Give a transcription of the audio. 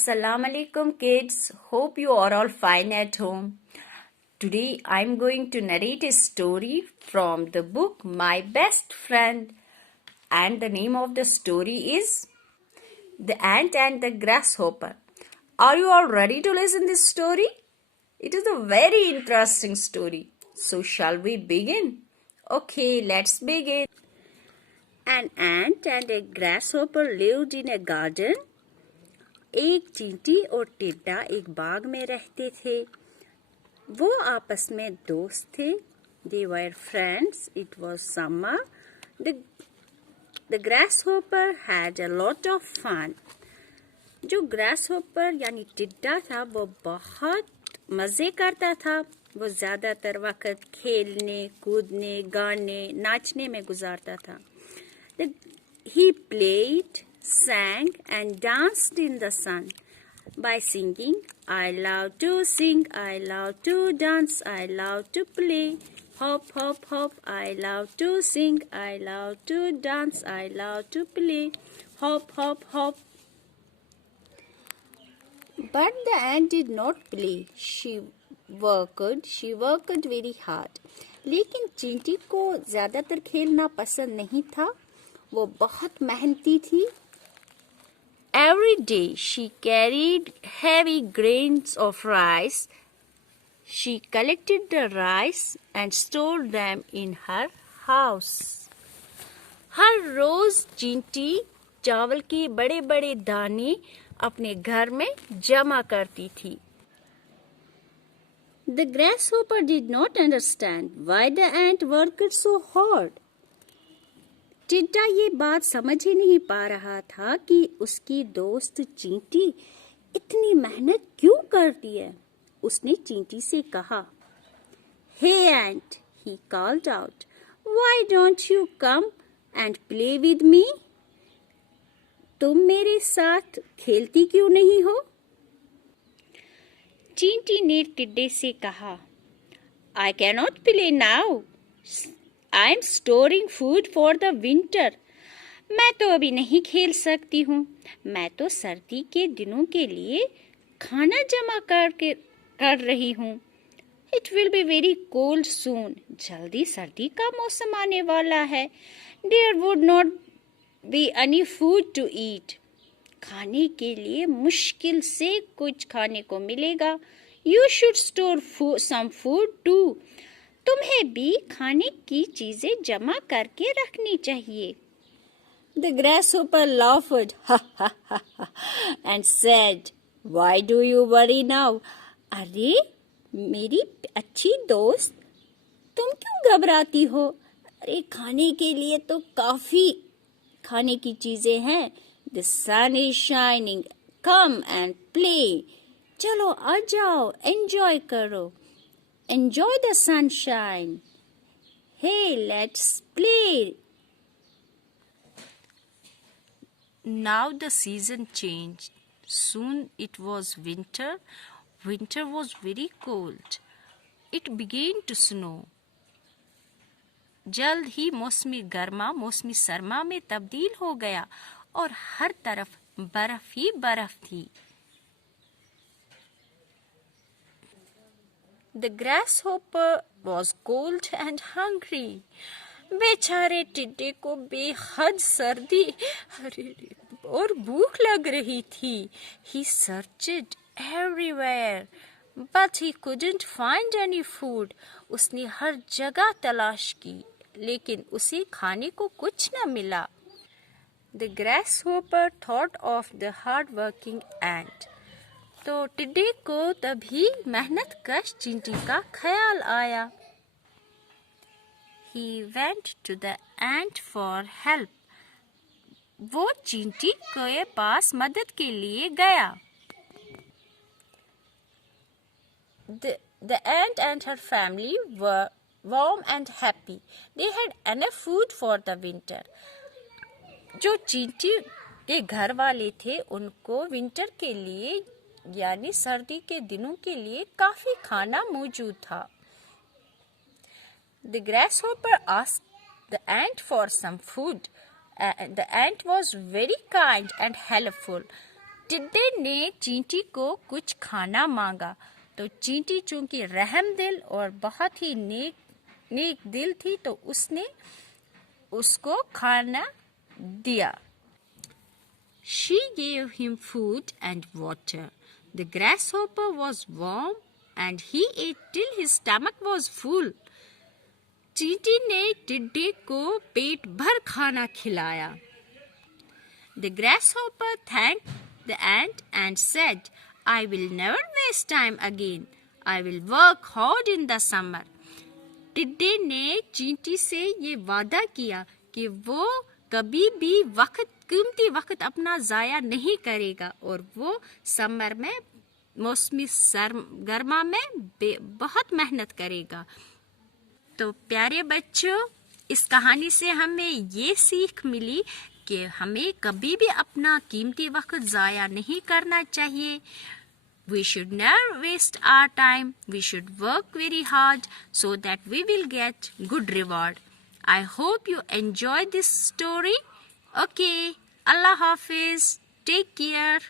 Assalamu alaikum kids. Hope you are all fine at home. Today I am going to narrate a story from the book My Best Friend, and the name of the story is The Ant and the Grasshopper. Are you all ready to listen this story? It is a very interesting story. So shall we begin? Okay, let's begin. An ant and a grasshopper lived in a garden. एक चींटी और टिड्डा एक बाग में रहते थे। वो आपस में दोस्त थे। They were friends. It was summer. The grasshopper had a lot of fun. जो grasshopper यानी टिड्डा था वो बहुत मज़े करता था। वो ज़्यादातर वक़्त खेलने, कूदने, गाने, नाचने में गुजारता था। He played, sang and danced in the sun by singing, I love to sing, I love to dance, I love to play. Hop, hop, hop, I love to sing, I love to dance, I love to play. Hop, hop, hop. But the ant did not play. She worked very hard. लेकिन चींटी को ज़्यादातर खेलना पसंद नहीं था। वो बहुत मेहनती थी। Every day she carried heavy grains of rice. She collected the rice and stored them in her house. हर रोज चींटी चावल के बड़े-बड़े दाने अपने घर में जमा करती थी। The grasshopper did not understand why the ant worked so hard. टिड्डा ये बात समझ ही नहीं पा रहा था कि उसकी दोस्त चींटी इतनी मेहनत क्यों करती है। उसने चींटी से कहा, Hey ant, he called out, why don't you come and play with me? तुम मेरे साथ खेलती क्यों नहीं हो? चींटी ने टिड्डे से कहा, I cannot play now. I am storing food for the winter. मैं तो अभी नहीं खेल सकती हूँ। मैं तो सर्दी के दिनों के लिए खाना जमा कर रही हूँ। It will be very cold soon. जल्दी सर्दी का मौसम आने वाला है। There would not be any food to eat. खाने के लिए मुश्किल से कुछ खाने को मिलेगा। You should store some food too. तुम्हें भी खाने की चीजें जमा करके रखनी चाहिए। The grasshopper laughed and said, Why do you worry now? अरे मेरी अच्छी दोस्त, तुम क्यों घबराती हो? अरे खाने के लिए तो काफी खाने की चीजें हैं। The sun is shining. Come and play. चलो आ जाओ, एंजॉय करो। Enjoy the sunshine. Hey, let's play. Now the season changed. Soon it was winter. Winter was very cold. It began to snow. जल्द ही मौसमी गर्मा मौसमी सरमा में तब्दील हो गया और हर तरफ बर्फ ही बर्फ थी। The grasshopper was cold and hungry. बेचारे टिड्डे को बेहद सर्दी और भूख लग रही थी। He searched everywhere, but he couldn't find any food. उसने हर जगह तलाश की, लेकिन उसे खाने को कुछ न मिला। The grasshopper thought of the hard-working ant. तो टिड्डे को तभी मेहनत कश चींटी का ख्याल आया। He went to the ant for help. वो चींटी के पास मदद के लिए गया। The ant and her family were warm and happy. They had enough food for the winter. जो चींटी के घर वाले थे उनको विंटर के लिए यानी सर्दी के दिनों के लिए काफी खाना मौजूद था। The grasshopper asked the ant for some food. The ant was very kind and helpful. टिड्डे ने चींटी को कुछ खाना मांगा, तो चींटी चूंकि रहमदिल और बहुत ही नेक दिल थी, तो उसने उसको खाना दिया. She gave him food and water. The grasshopper was warm and he ate till his stomach was full. चींटी ने टिड्डे को पेट भर खाना खिलाया. The grasshopper thanked the ant and said, I will never waste time again. I will work hard in the summer. टिड्डे ने चींटी से ये वादा किया कि वो कभी भी कीमती वक्त अपना ज़ाया नहीं करेगा और वो समर में मौसमी गर्मा में बहुत मेहनत करेगा. तो प्यारे बच्चों, इस कहानी से हमें ये सीख मिली कि हमें कभी भी अपना कीमती वक्त ज़ाया नहीं करना चाहिए. We should never waste our time. We should work very hard so that we will get good reward. I hope you enjoyed this story. Okay, Allah Hafiz. Take care.